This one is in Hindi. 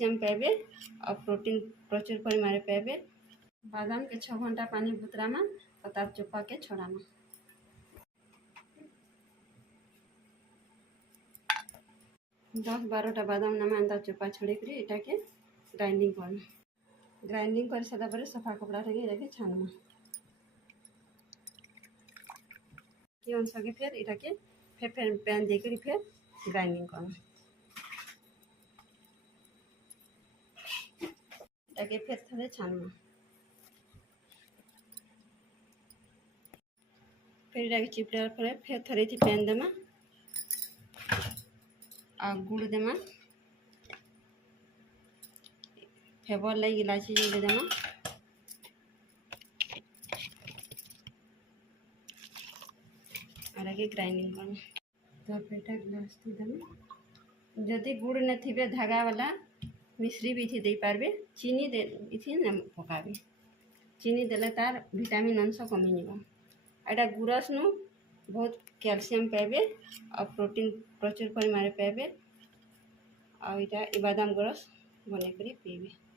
कैल्शियम पाइबे और प्रोटीन प्रचुर परिमाण पाइबे। बादाम के 6 घंटा पानी बुतरामा और तार चोपा के छोड़ामा। 10-12टा बादाम नामा तार चोपा छोड़ी कर इटा के ग्राइंडिंग करना। ग्राइंडिंग कर सारा पर सफा कपड़ा रे छानमा कि अंश के फिर इटा के फिर पैन देकर फिर ग्राइंडिंग करना। इटा के फिर थोड़े छानमा फिर इटा के चिपड़ा पर फिर थोड़ी थी पैन देमा और गुड़ देमा फेवर लगी इलायची जोड़े देमा और आगे ग्राइंडिंग करना। तो पेटा ग्लास देमा जदि गुड़ न थिबे धागा वाला मिश्री भी थी दे पारबे। चीनी दे इथि न पकाबे। चीनी देले तार विटामिन अंश कमी निबा। एटा गुरस नु बहुत कैल्शियम पाइबे और प्रोटीन प्रचुर परिमाण पाइबे और इटा बादाम गुरस बने करी पीबे।